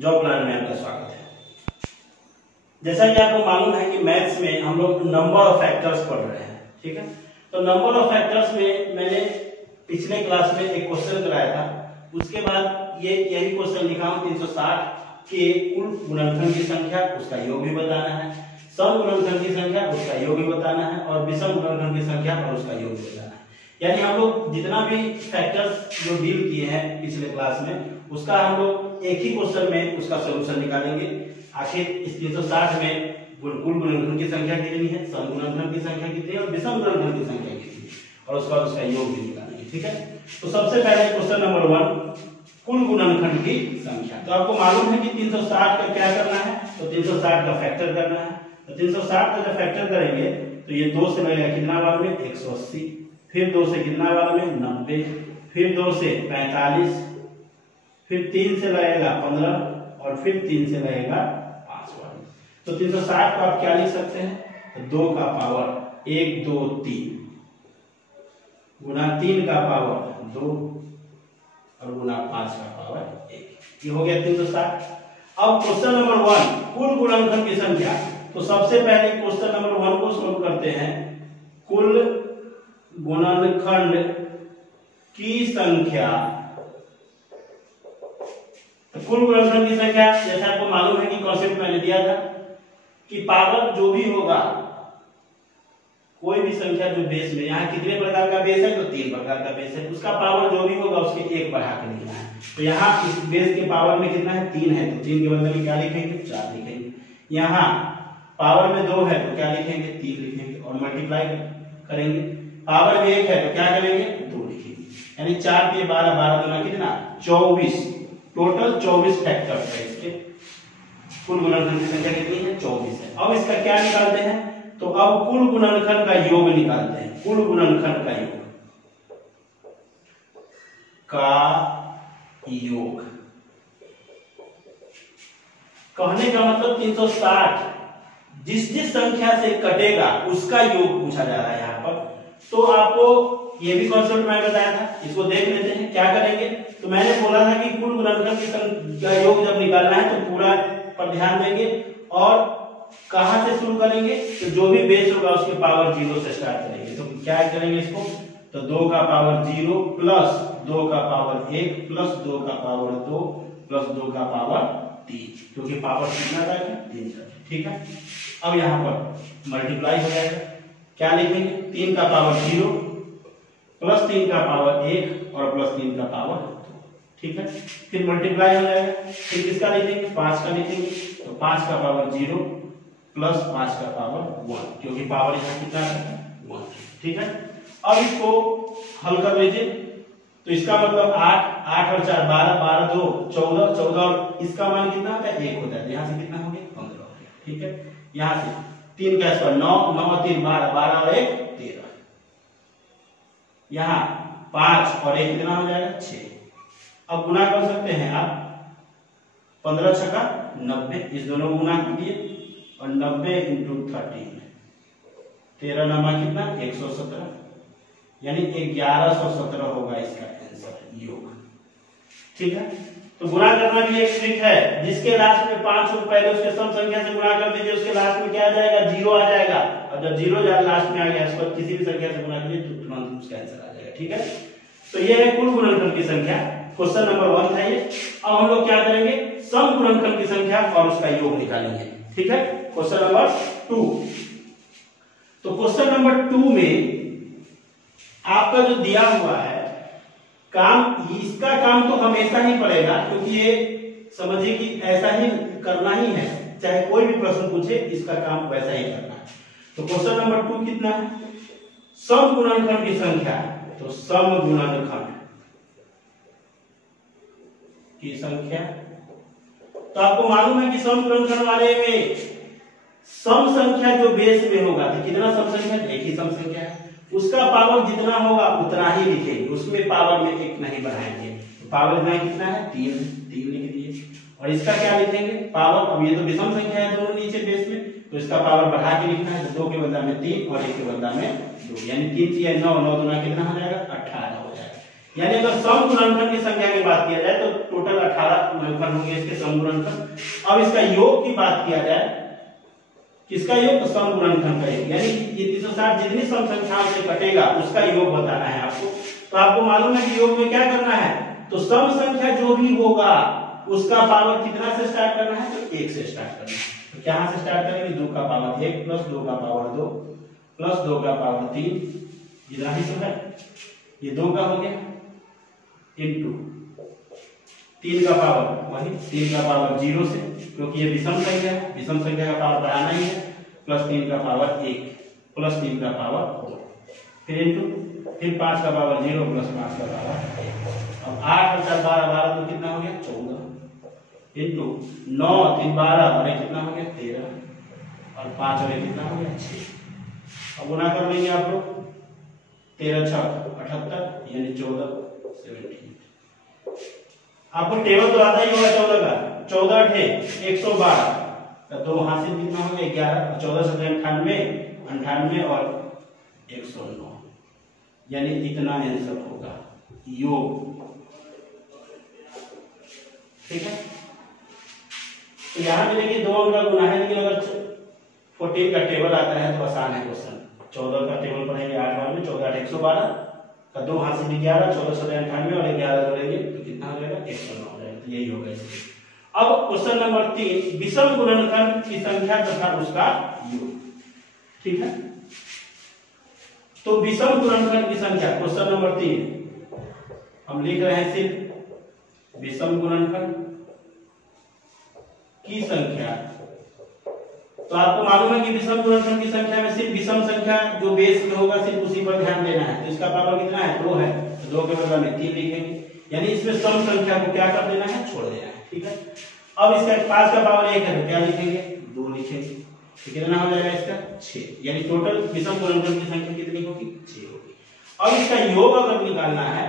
Job plan में आपका स्वागत है। जैसा कि आपको मालूम है कि मैथ्स में हम लोग नंबर ऑफ फैक्टर्स पढ़ रहे हैं, ठीक है। तो नंबर ऑफ फैक्टर्स में मैंने पिछले क्लास में एक क्वेश्चन कराया था, उसके बाद यही क्वेश्चन लिखा हूं 360 के कुल गुणनखंड की संख्या, उसका योग भी बताना है, सम गुणनखंड की संख्या, उसका योग भी बताना है, और विषम गुणनखंड की संख्या और उसका योग भी बताना है। यानी हम लोग जितना भी फैक्टर्स जो डील किए हैं पिछले क्लास में, उसका हम लोग एक ही क्वेश्चन में उसका सॉल्यूशन निकालेंगे। आखिर इस 360 में कुल गुणनखंड की संख्या कितनी है, सम गुणनखंड की संख्या कितनी है और विषम गुणनखंड की संख्या कितनी है, और उसका योग भी निकालेंगे, ठीक है। तो सबसे पहले क्वेश्चन नंबर 1, कुल गुणनखंड की संख्या। तो आपको मालूम है कि 360 का क्या करना है, तो 360 का फैक्टर करना है। तो 360 का जब फैक्टर करेंगे तो ये 2 से लगेगा कितना बार में 180, फिर 2 से कितना बार में 90, फिर 2 से 45, फिर 3 से लगेगा 15 और फिर 3 से लगेगा 5 बार। तो 360 को आप क्या लिख सकते हैं, तो 2 का पावर 1 2 3 गुना 3 का पावर 2 और गुना 5 का पावर 1, ये हो गया 360। अब क्वेश्चन नंबर 1, कुल गुणनखंड की संख्या। तो सबसे पहले क्वेश्चन नंबर 1 को सॉल्व करते हैं। कुल गुणनखंड की संख्या, तो कुल गुणनखंड की संख्या जैसा आपको मालूम है कि कॉन्सेप्ट मैंने दिया था कि पावर जो भी होगा, कोई भी संख्या जो बेस में, यहाँ कितने प्रकार का बेस है, तो 3 प्रकार का बेस है, उसका पावर जो भी होगा उसके 1 बढ़ा के लिखना है। तो यहाँ इस बेस के पावर में कितना है, 3 है, तो 3 के बदले में क्या लिखेंगे, 4 लिखेंगे। यहाँ पावर में 2 है तो क्या लिखेंगे, 3 लिखेंगे, और मल्टीप्लाई करेंगे। पावर में 1 है तो क्या करेंगे, 2 लिखेंगे। यानी 4 पे 12, 12 दूना कितना 24, टोटल 24 फैक्टर्स है इसके। कुल गुणनखंड की संख्या कितनी है, 24 है। अब इसका क्या निकालते हैं, तो अब कुल गुणनखंड का योग निकालते हैं। कुल गुणनखंड का योग कहने का मतलब 360 जिस जिस संख्या से कटेगा उसका योग पूछा जा रहा है यहाँ पर। तो आपको ये भी कॉन्सेप्ट मैंने बताया था, इसको देख लेते हैं क्या करेंगे। तो मैंने बोला था कि कुल गुणनखंड का योग जब निकालना है तो पूरा पर ध्यान देंगे, और कहां से शुरू करेंगे, तो जो भी बेस होगा उसके पावर 0 से स्टार्ट करेंगे। तो क्या करेंगे इसको, तो 2 का पावर 0 प्लस 2 का पावर 1 प्लस 2 का पावर 2 प्लस 2 का पावर 3, क्योंकि पावर कितना था, 3 था, ठीक है। अब यहाँ पर मल्टीप्लाई हो जाएगा, क्या लिखेंगे, 3 का पावर 0 प्लस 3 का पावर 1 और प्लस 3 का पावर 2, ठीक है। फिर मल्टीप्लाई हो जाएगा, फिर किसका लिखेंगे, 5 का लिखेंगे, तो 5 का पावर 0 प्लस 5 का पावर 1, क्योंकि पावर यहाँ कितना है, 1, ठीक है। अब इसको हल कर लीजिए, तो इसका मतलब 8 8 और 4 12, 12 2 14, 14 और इसका मान कितना होता है, 1 होता है। यहाँ से कितना हो गया, 15 हो गया, ठीक है। यहाँ से 3 का स्क्वायर 9, 9 और 3 12, 12 और 1 13, यहाँ 5 और 1 कितना हो जाएगा, 6। अब गुना कर सकते हैं आप, 15 छक्का 90, इस दोनों को गुना कीजिए, और 90 इंटू 13, 13 नमा कितना 117, यानी 1117 होगा इसका आंसर, योग, ठीक है। तो गुणा करना भी एक ट्रिक है, जिसके लास्ट में 5 हो पहले उसके सम संख्या से गुणा कर दीजिए, उसके लास्ट में क्या आ जाएगा, 0 आ जाएगा, और जब 0 लास्ट में आ गया उसको किसी भी संख्या से गुणा कीजिए तो तुरंत उसका आंसर आ जाएगा, ठीक है। तो ये है कुल गुणनखंड की संख्या, क्वेश्चन नंबर 1 था ये। अब हम लोग क्या करेंगे, सम गुणनखंड की संख्या और उसका योग निकालेंगे, ठीक है। क्वेश्चन नंबर 2, तो क्वेश्चन नंबर 2 में आपका जो दिया हुआ है काम, इसका काम तो हमेशा ही पड़ेगा, क्योंकि ये समझिए कि ऐसा ही करना ही है, चाहे कोई भी प्रश्न पूछे इसका काम वैसा ही करना है। तो क्वेश्चन नंबर 2 कितना है, सम गुणनखंड की संख्या। तो सम गुणनखंड की संख्या, तो आपको मालूम है कि सम गुणनखंड वाले में सम संख्या जो बेस में होगा, तो कितना सम संख्या, एक ही सम संख्या है, उसका पावर जितना होगा उतना ही लिखेंगे, उसमें पावर में 1 नहीं बढ़ाएंगे। तो पावर में कितना है, 3 लिख दिए, और इसका क्या लिखेंगे, पावर, अब ये तो विषम संख्या है दोनों नीचे बेस में, तो इसका पावर बढ़ा के लिखना है, तो 2 के बदला में 3 और 1 के बदला में 2, यानी 3 3 9, 9 दूना कितना हो जाएगा, 18 हो जाएगा। यानी अगर सम गुणनखंड की संख्या की बात किया जाए तो टोटल 18 गुणनखंड होंगे इसके सम गुणनखंड। अब इसका योग की बात किया जाए, किसका योग? सम गुणनखंड का योग, यानी ये 360 जितनी सम संख्याओं से कटेगा उसका योग बताना है आपको। तो आपको मालूम है कि योग में क्या करना है, तो सम संख्या जो भी होगा उसका पावर कितना से स्टार्ट करना है, तो 1 से स्टार्ट करना है। तो कहां से स्टार्ट करेंगे? 2 का पावर 1 प्लस 2 का पावर 2 प्लस 2 का पावर 3, इतना ही सब है, ये 2 का हो गया, इनटू 3 का पावर वही 3 का पावर 0 से, क्योंकि ये विषम संख्या है, विषम संख्या का पावर बढ़ाना ही है, प्लस 3 का पावर 1 प्लस 3 का पावर 2, फिर इनटू फिर 5 का पावर 0 प्लस 5 का पावर 1। अब 8 और 4 12 12 तो कितना हो गया? 14 इनटू 9 3 12 और ये कितना हो गया? 13 और 5 और ये कितना हो गया? 6। अब गुना कर लेंगे आप लोग, 13 6 78 यानी 14 17। आपको टेबल तो आता ही होगा 14 का, 14 × 112 का 2 हासिल कितना हो गया? 11, 14 से 98 और 109, यानी इतना आंसर होगा योग। ठीक है, तो यहाँ पे देखिए 2 अंक का गुना है, लेकिन अगर 14 का टेबल आता है तो आसान है क्वेश्चन। 14 का टेबल पढ़ेंगे 8 बार में, 14 × 112 का 2 हासिल 11, 14 से 98 और 11 जोड़ेंगे तो कितना हो जाएगा? 109 हो जाएगा। तो यही होगा इसलिए। अब क्वेश्चन नंबर 3, विषम गुणनखंड की संख्या तथा उसका योग। ठीक है, तो विषम गुणनखंड की संख्या, क्वेश्चन नंबर 3 हम लिख रहे हैं सिर्फ विषम गुणनखंड की संख्या। तो आपको मालूम है कि विषम गुणनखंड की संख्या में सिर्फ विषम संख्या जो बेस में होगा सिर्फ उसी पर ध्यान देना है। तो इसका पावर कितना है? 2 है, तो 2 के बदले में 3 लिखेंगे, यानी इसमें सम संख्या को क्या कर देना है? छोड़ देना है। ठीक है, अब इसका 5 का पावर 1 है तो क्या लिखेंगे? 2 लिखेंगे, तो कितना हो जाएगा इसका? 6, यानी टोटल विषम गुणनखंड की संख्या कितनी होगी? 6 होगी। अब इसका योग अगर निकालना है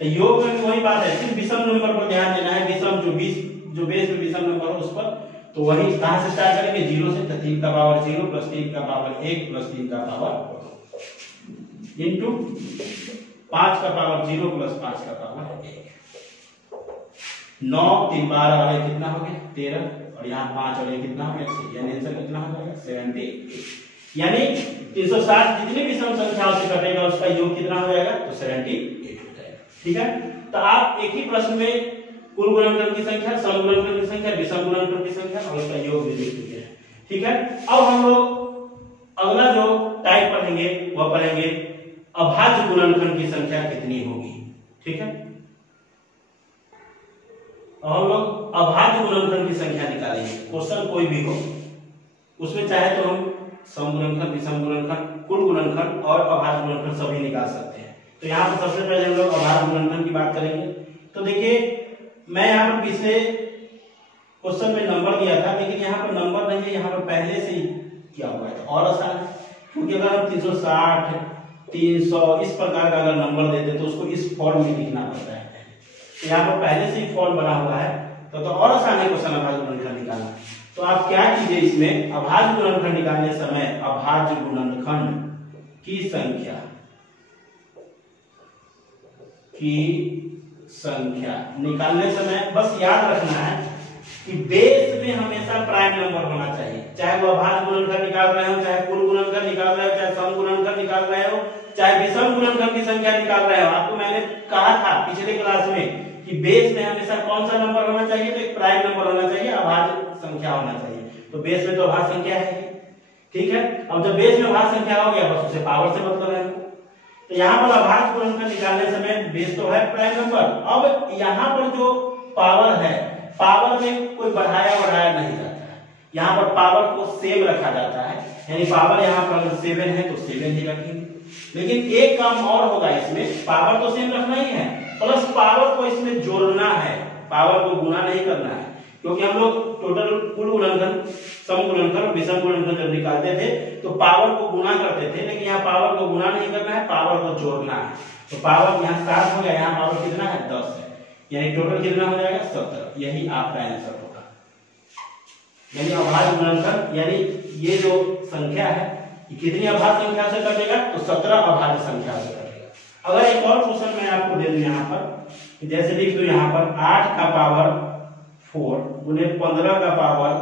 तो योग में भी वही बात है, सिर्फ विषम नंबर पर ध्यान देना है, विषम जो बेस में विषम नंबर हो उस पर। तो वही कहां से स्टार्ट करेंगे? 0 से, तो 3 का पावर 0 प्लस 3 का पावर 1 प्लस 3 का पावर इनटू 5 का पावर 0 प्लस 5 का पावर 1। 9 3 12 और ये कितना हो गया? 13 और यहाँ 5 और ये कितना हो गया? 6, यानी आंसर कितना हो जाएगा? 78। यानी 360 जितनी भी सम संख्याओं से कटेगा उसका योग कितना हो जाएगा? तो 78 हो जाएगा। ठीक है, तो आप एक ही प्रश्न में कुल गुणनखंड की संख्या, सम गुणनखंड की संख्या, विषम गुणनखंड की संख्या और उसका योग भी लिख चुके हैं। ठीक है, अब हम लोग अगला जो टाइप पढ़ेंगे वह पढ़ेंगे अभाज्य गुणनखंड की संख्या कितनी होगी। ठीक है, अब हम लोग अभाज्य गुणनखंड की संख्या निकालेंगे। क्वेश्चन कोई भी हो उसमें चाहे तो हम सम गुणनखंड, विषम गुणनखंड, कुल गुणनखंड और अभाज्य गुणनखंड सभी निकाल सकते हैं। तो यहाँ पर सबसे पहले हम लोग अभाज्य गुणनखंड की बात करेंगे। तो देखिए मैं यहाँ पर पिछले क्वेश्चन में नंबर दिया था, लेकिन यहाँ पर नंबर नहीं है, यहाँ पर पहले से ही किया हुआ है, तो और आसान है। क्योंकि अगर हम 360 300 इस प्रकार का अगर नंबर देते तो उसको इस फॉर्म में लिखना पड़ता है, तो यहाँ पर पहले से ही फॉर्म बना हुआ है, तो और आसान है क्वेश्चन अभाज्य गुणनखंड निकालना। तो आप क्या कीजिए, इसमें अभाज्य गुणनखंड निकालने समय अभाज्य गुणनखंड की संख्या निकालने समय बस याद रखना है कि बेस में हमेशा प्राइम नंबर होना चाहिए। चाहे वो अभाज्य गुणनखंड निकाल रहे हो, चाहे कुल गुणनखंड निकाल रहे हो, चाहे सम गुणनखंड निकाल रहे हो, चाहे विषम गुणनखंड की संख्या निकाल रहे हो। आपको मैंने कहा था पिछले क्लास में कि बेस में हमेशा कौन सा नंबर होना चाहिए? तो एक प्राइम नंबर होना चाहिए, अभाज्य संख्या होना चाहिए। तो बेस में तो अभाज्य संख्या है। ठीक है, अब जब बेस में अभाज्य संख्या हो गया बस उसे पावर से मतलब है। तो यहाँ पर अभाज्य गुणनखंड निकालने समय बेस तो है प्राइम नंबर। अब यहाँ पर जो पावर है, पावर में कोई बढ़ाया नहीं जाता है, यहाँ पर पावर को सेम रखा जाता है, यानी पावर यहाँ पर अगर 7 है तो 7 ही रखेंगे। लेकिन एक काम और होगा, इसमें पावर तो सेम रखना ही है, प्लस पावर को इसमें जोड़ना है, पावर को गुना नहीं करना है। क्योंकि हम लोग टोटल कुल गुणनखंड, सम गुणनखंड, विषम गुणनखंड जब निकालते थे तो पावर को गुना करते थे, लेकिन यहाँ पावर को गुना नहीं करना है, पावर को जोड़ना है। तो पावर यहाँ 7 हो गया, यहाँ पावर कितना है? 10 है, यानी टोटल कितना हो जाएगा? 17। यही आपका आंसर होगा। यानी अभाज्य गुणनखंड, यानी ये जो संख्या है ये कितनी अभाज्य संख्या से कटेगा? तो 17 अभाज्य संख्या से कटेगा। अगर एक और क्वेश्चन मैं आपको दे दूं यहाँ पर, जैसे लिख दो यहाँ पर 8 का पावर 4 गुने 15 का पावर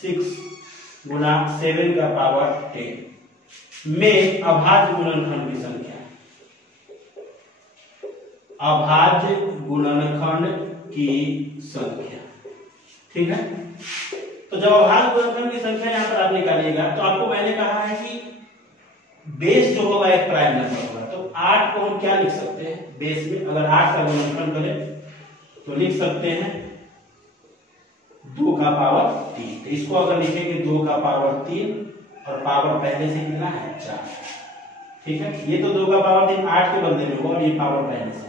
6 गुना 7 का पावर 10 में अभाज्य गुणनखंड की संख्या, अभाज्य गुणनखंड की संख्या। ठीक है, तो जब अभाज्य गुणनखंड की संख्या यहाँ पर आप निकालिएगा तो आपको मैंने कहा है कि बेस जो होगा एक प्राइम नंबर होगा, तो 8 को हम क्या लिख सकते हैं बेस में, अगर 8 का गुणनखंड करें तो लिख सकते हैं 2 का पावर 3। तो इसको अगर लिखेंगे 2 का पावर 3 और पावर पहले से कितना है 4। ठीक है, ये तो 2 का पावर 3 8 के बदले में होगा और ये पावर पहले से।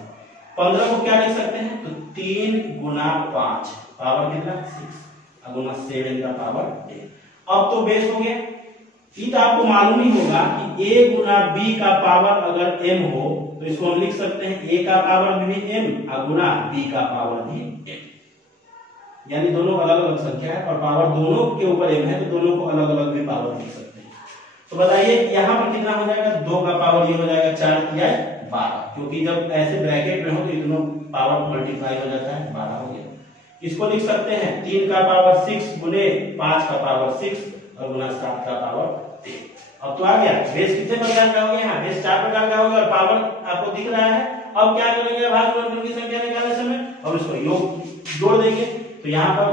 15 को क्या लिख सकते हैं, तो 3 गुना 5 पावर कितना 6 गुना 7 का पावर 10। अब तो बेस हो गया। ये तो आपको मालूम ही होगा कि a गुना b का पावर अगर m हो तो इसको हम लिख सकते हैं a का पावर भी m और गुना b का पावर भी m, यानी दोनों अलग अलग संख्या है और पावर दोनों के ऊपर m है तो दोनों को अलग अलग भी पावर लिख सकते हैं। तो बताइए यहाँ पर कितना हो जाएगा, 2 का पावर ये हो जाएगा 4 या 12, क्योंकि जब ऐसे ब्रैकेट में हो तो दोनों पावर मल्टीप्लाई हो जाता है 12 हो गया। इसको लिख सकते हैं 3 का पावर 6 गुने 5 का पावर 6 और गुना 7 का पावर 3। अब तो आ गया बेस कितने प्रकार का हो गया, यहाँ बेस 4 प्रकार का हो गया और पावर आपको दिख रहा है। अब क्या करेंगे अभाज्य गुणनखंड की संख्या निकालने समय, और इसको योग जोड़ देंगे। तो यहाँ पर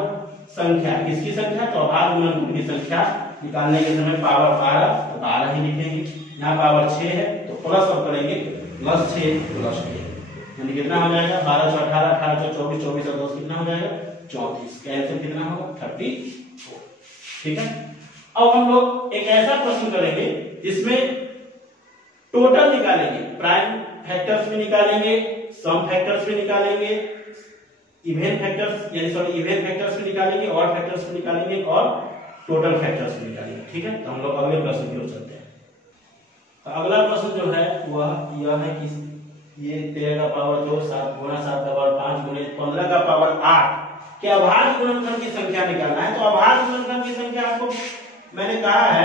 संख्या किसकी संख्या, तो अभाज्य गुणनखंड की संख्या निकालने के समय पावर 12 तो 12 ही लिखेंगे। यहाँ पावर 6 है तो प्लस अब करेंगे प्लस 6 प्लस 1, यानी कितना हो जाएगा 12 से 18 18 से 24 24 और 10 कितना हो जाएगा 34 का आंसर कितना होगा 34। ठीक है, अब हम लोग एक ऐसा प्रश्न करेंगे जिसमें टोटल निकालेंगे, प्राइम फैक्टर्स भी निकालेंगे, सम फैक्टर्स भी निकालेंगे, इवन फैक्टर्स यानी सॉरी इवन फैक्टर्स भी निकालेंगे, ऑड फैक्टर्स भी निकालेंगे और टोटल फैक्टर्स भी निकालेंगे। ठीक है, तो हम लोग अगले प्रश्न की ओर चलते हैं। तो अगला प्रश्न जो है वह यह है कि ये 13 का पावर 2 7 गुना 7 का पावर 5 गुने 15 का पावर 8 के अभाज्य गुणनखंड की संख्या निकालना है। तो अभाज्य गुणनखंड की संख्या आपको मैंने कहा है,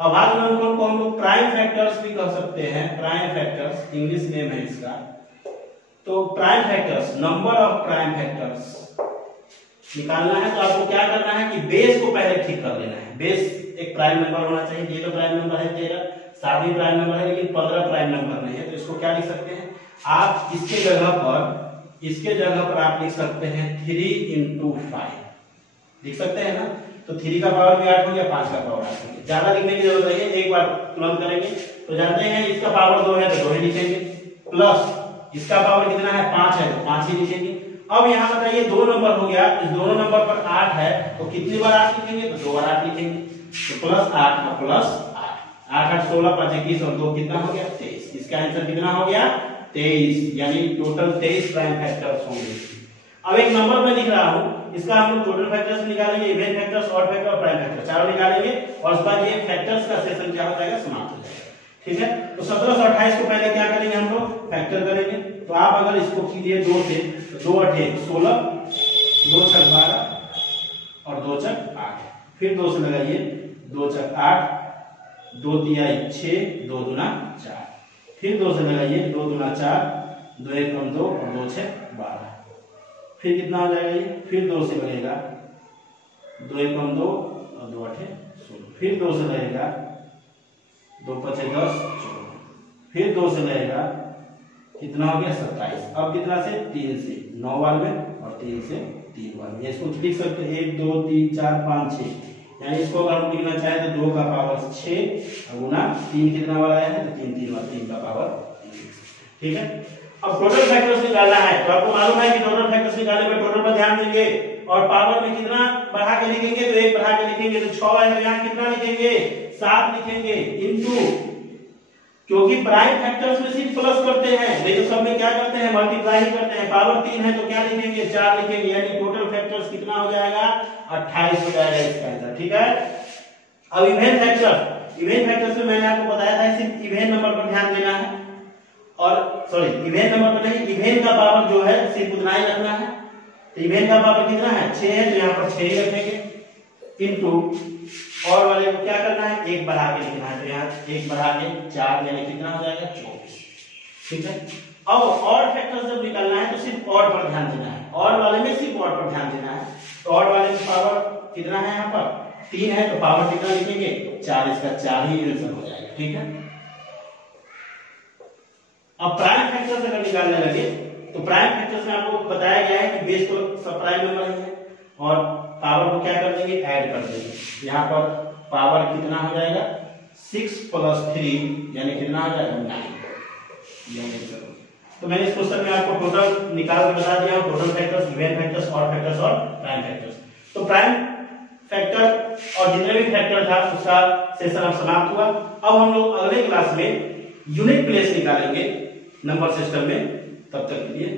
अभाज्य गुणनखंड को हम लोग प्राइम फैक्टर्स भी कह सकते हैं, प्राइम फैक्टर्स इंग्लिश नेम है इसका। तो prime factors, number of prime factors निकालना है तो आपको क्या करना है कि बेस को पहले ठीक कर लेना है। बेस एक प्राइम नंबर होना चाहिए, ये तो प्राइम नंबर है 13, 7 भी प्राइम नंबर है लेकिन 15 प्राइम नंबर नहीं है। तो इसको क्या लिख सकते हैं आप, इसके जगह पर आप लिख सकते हैं 3 into 5 लिख सकते हैं ना। तो 3 का पावर भी 8 हो गया, 5 का पावर 8 हो गया, ज्यादा लिखने की जरूरत नहीं है, एक बार तुरंत करेंगे। तो जानते हैं इसका पावर 2 है तो 2 ही लिखेंगे, प्लस इसका पावर कितना है 5 है तो 5 ही लिखेंगे। अब यहाँ बताइए 2 नंबर हो गया, इस दोनों नंबर पर 8 है तो कितनी बार 8 लिखेंगे, तो 2 बार 8 लिखेंगे। तो प्लस 8 का प्लस 8 8 8 16 5 21 और 2 कितना हो गया 23। इसका आंसर कितना हो गया 23, यानी टोटल 23 प्राइम फैक्टर्स होंगे। अब एक नंबर में लिख रहा हूं, इसका हम लोग टोटल फैक्टर्स निकालेंगे, इवन फैक्टर्स, ऑड फैक्टर और प्राइम फैक्टर चारों निकालेंगे और उसके बाद ये फैक्टर्स का सेशन क्या हो जाएगा समाप्त हो जाएगा। ठीक है, तो 17 से 28 को पहले क्या करेंगे हम लोग फैक्टर करेंगे। तो आप अगर इसको कीजिए 2 से, तो 2 8 16 2 6 12 और 2 6 8, फिर 2 से लगाइए 2 6 8 2 3 6 2 दूना 4, फिर 2 से लगाइए 2 दूना 4 2 1 2 और 2 6 12, फिर कितना हो जाएगा ये, फिर 2 से लगेगा 2 1 2 और 2 8 16, फिर 2 से लगेगा 2 5 10 14, फिर 2 से लगेगा कितना हो गया 27। अब कितना से 3 से 9 बार में और 3 से 3 बार में, इसको लिख सकते हैं 1 2 3 4 5 6, यानी इसको अगर हम लिखना चाहे तो 2 का पावर 6 गुना 3 कितना बार आया है तो 3 3 बार 3 का पावर 3। ठीक है, अब टोटल फैक्टर्स निकालना है तो आपको मालूम है कि टोटल फैक्टर्स निकालने में टोटल पर ध्यान देंगे और पावर में कितना बढ़ा के लिखेंगे तो 1 बढ़ा के लिखेंगे, तो 6 है तो यहाँ कितना लिखेंगे 7 लिखेंगे, इनटू, क्योंकि प्राइम फैक्टर्स में सिर्फ प्लस करते हैं नहीं तो सब में क्या करते हैं मल्टीप्लाई ही करते हैं। पावर 3 है तो क्या लिखेंगे 4 लिखेंगे, यानी टोटल फैक्टर्स कितना हो जाएगा 28 हो जाएगा इसका आंसर। ठीक है, अब इवन फैक्टर्स में मैंने आपको बताया था सिर्फ इवन नंबर पर ध्यान देना है, और सॉरी इवन नंबर पर नहीं, इवन का पावर जो है सिर्फ उतना ही रखना है। तो इवन का पावर कितना है 6 है तो यहाँ पर 6 ही रखेंगे, इनटू और वाले को क्या करना है 1 बढ़ा के लिखना है, तो यहाँ 1 बढ़ा के 4 यानी कितना हो जाएगा 24। ठीक है। अब ऑड फैक्टर्स जब निकालना है तो सिर्फ ऑड पर ध्यान देना है, ऑड वाले में सिर्फ ऑड पर ध्यान देना है। तो ऑड वाले में पावर कितना है, यहाँ पर 3 है, तो पावर कितना लिखेंगे 4, इसका 4 ही आंसर हो जाएगा, ठीक है। अब प्राइम फैक्टर्स अगर निकालने लगे तो प्राइम फैक्टर्स में आपको बताया गया है कि बेस तो सब प्राइम नंबर ही है और पावर को क्या कर देंगे, ऐड कर देंगे। यहाँ पर पावर कितना हो जाएगा 6 + 3 यानी कितना हो जाएगा 9। तो मैंने इस क्वेश्चन में आपको टोटल निकाल के बता दिया, total factors, even factors, odd factors और प्राइम फैक्टर्स। तो प्राइम फैक्टर और जितने भी फैक्टर था उसका सेशन अब समाप्त हुआ। अब हम लोग अगले क्लास में यूनिट प्लेस निकालेंगे नंबर सिस्टम में। तब तक के लिए